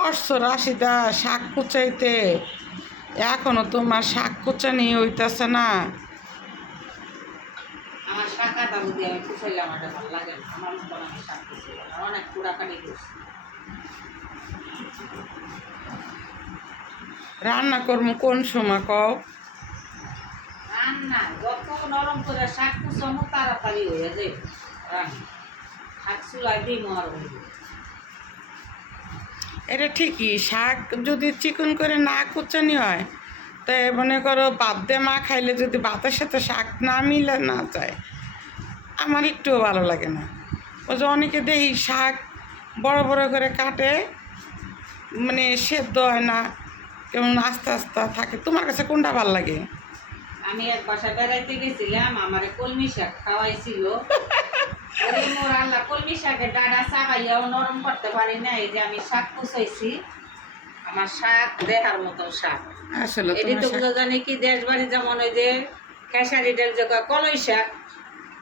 করছো রাশিদা শাক কুচাইতে, এখনো তোমার শাক কুচানি হইতাছে না? আমার শাক আদা বুদ্ধি আমি কুচাইলাম, এটা ভালো লাগে না। আমার মতো আমি শাক কুচাইলাম, অনেক কুড়াকাড়ি করছি। রান্না করবো কোন সময় কও? রান্না যত নরম করে শাক কুচানো তাড়াতাড়ি হয়ে যাবে রান্না। শাক চুলাই দিই নরম হয়ে যাবে। এটা ঠিকই, শাক যদি চিকন করে না কুচানি হয় তাই মনে করো ভাত দিয়ে মা খাইলে যদি ভাতের সাথে শাক না মিলে না যায়, আমার একটুও ভালো লাগে না। ওই যে অনেকে দেখি শাক বড় বড় করে কাটে, মানে সেদ্ধ হয় না, কেমন আস্তে আস্তে থাকে। তোমার কাছে কোনটা ভালো লাগে? আমি এক বাসায় বেড়াইতে গেছিলাম, আমার কলমি শাক খাওয়াইছিল। ওরে মোর আল্লাহ, কলমি শাকের ডাঁটা চাবাইয়াও নরম করতে পারি না। এই যে আমি শাক কুচাইছি, আমার শাক দেখার মতো শাক। আসলে এটি তোমার তো শাক বোঝা জানি কি দেশ বাড়ি, যেমন ওই যে খেসারিটার যে কলই শাক,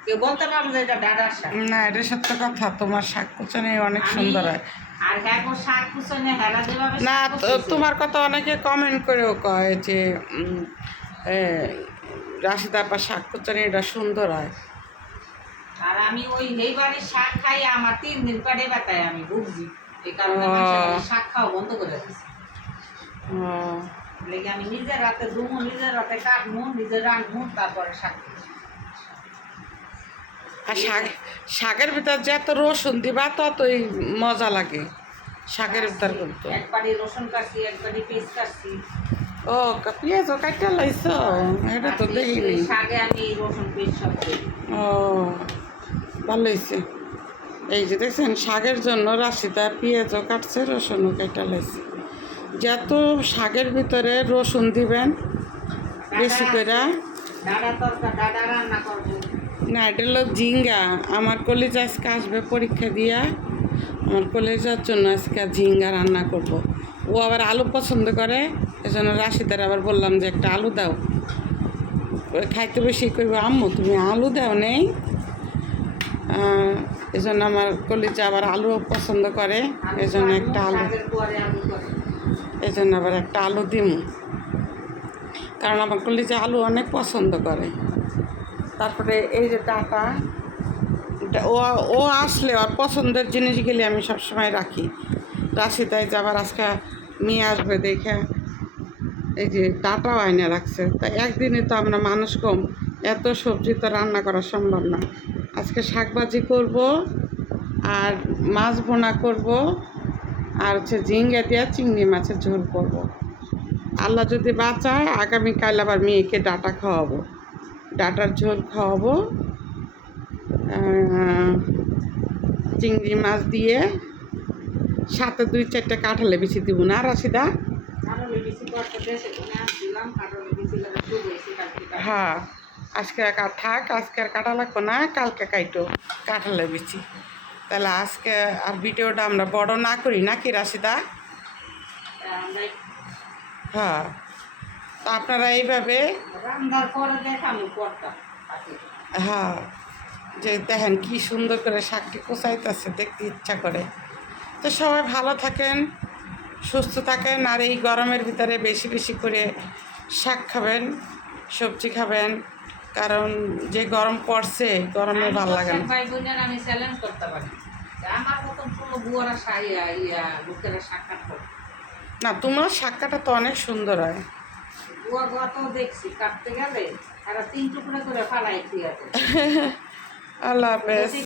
কেউ বলতে পারবো যে এটা ডাঁটার শাক না, এটা সত্য কথা, তোমার শাক কুচানি অনেক আমি। সুন্দর হয়। আর হ্যাঁ গো, শাক কুচানে হেরা যেভাবে না, শাক কুচাইছে। তোমার কথা অনেকে কমেন্ট করেও কয় যে এ, রাশিদা আপা শাক কুচানি এটা সুন্দর হয়। আর আমি ওই এই বাড়ির শাক খাই আমার 3 দিন পেটে ব্যথায় আমি ভুগছি। এই কারণে মানুষের বাড়ির শাক খাওয়া বন্ধ করে দিচ্ছি। ও, লেগে আমি নিজের রাতে ধুমু, নিজের রাতে কাটমু, নিজের রাঁধমু, তারপরে শাক খাবো। আর শাকের ভিতর যত রসুন দিবা ততই মজা লাগে শাকের ভিতর কিন্তু। এক বাড়ি রসুন কাটছি, এক বাড়ি পেঁয়াজ কাটছি। ও, পেঁয়াজও কাটতে লাইছো? এটা তো দেখিনি। শাকে আমি রসুন পেঁয়াজ সব দিই। ও, ভালো হয়েছে। এই যে দেখছেন, শাকের জন্য রাশিদা পেঁয়াজও কাটছে, রসুনও কেটে লাইছে। যত শাকের ভিতরে রসুন দিবেন বেশি করে। ডাঁটা তরকা, ডাঁটা রান্না করবো। না, এটা হলো ঝিঙ্গা। আমার কলেজে আজকে আসবে পরীক্ষা দিয়া, আমার কলেজের জন্য আজকে ঝিঙ্গা রান্না করব। ও আবার আলু পছন্দ করে, এজন্য রাশিদার আবার বললাম যে একটা আলু দাও। ওই খাইতে বেশি করবো, আম্মু তুমি আলু দাও নেই। এজন্য আমার কলেজে আবার আলু পছন্দ করে, এজন্য একটা আলু, এজন্য আবার একটা আলু দিমু, কারণ আমার কলেজে আলু অনেক পছন্দ করে। তারপরে এই যে ডাটা, ও ও আসলে ওর পছন্দের জিনিসগুলি আমি সবসময় রাখি। রাশিদায় যে আবার আজকে মেয়ে আসবে দেখে এই যে ডাটাও আইনে রাখছে। তাই একদিনে তো আমরা মানুষ কম, এত সবজি তো রান্না করা সম্ভব না। আজকে শাকভাজি করব, আর মাছ ভোনা করব, আর হচ্ছে ঝিঙ্গা দিয়া চিংড়ি মাছের ঝোল করব। আল্লাহ যদি বাঁচায় আগামীকাল আবার মেয়েকে ডাটা খাওয়াবো, ডাটার ঝোল খাওয়াবো, চিংড়ি মাছ দিয়ে, সাথে 2-4টা কাঁঠালে বেশি দিব না রাশিদা? হ্যাঁ, আজকে থাক, আজকে আর কাটা লাগবো না, কালকে কাইটো কাঁঠালে বেশি। তাহলে আজকে আর ভিডিওটা আমরা বড় না করি নাকি রাশিদা? হ্যাঁ, তা আপনারা এইভাবে, হ্যাঁ, যে দেখেন কি সুন্দর করে শাকটি কোচাইতেছে, দেখতে ইচ্ছা করে। তো সবাই ভালো থাকেন, সুস্থ থাকেন, আর এই গরমের ভিতরে বেশি বেশি করে শাক খাবেন, সবজি খাবেন, কারণ যে গরম পড়ছে, গরমে ভালো লাগে না। ভাই বোনের আমি চ্যালেঞ্জ করতে পারি, আমার মতন কোনো বুয়ারা লোকেরা শাক কাটবো না, তোমার শাক কাটা তো অনেক সুন্দর হয়। বুয়া গত দেখছি কাটতে গেলে তারা 3 টুকরা করে ফালাই দিয়ে আল্লাহ হাফেজ।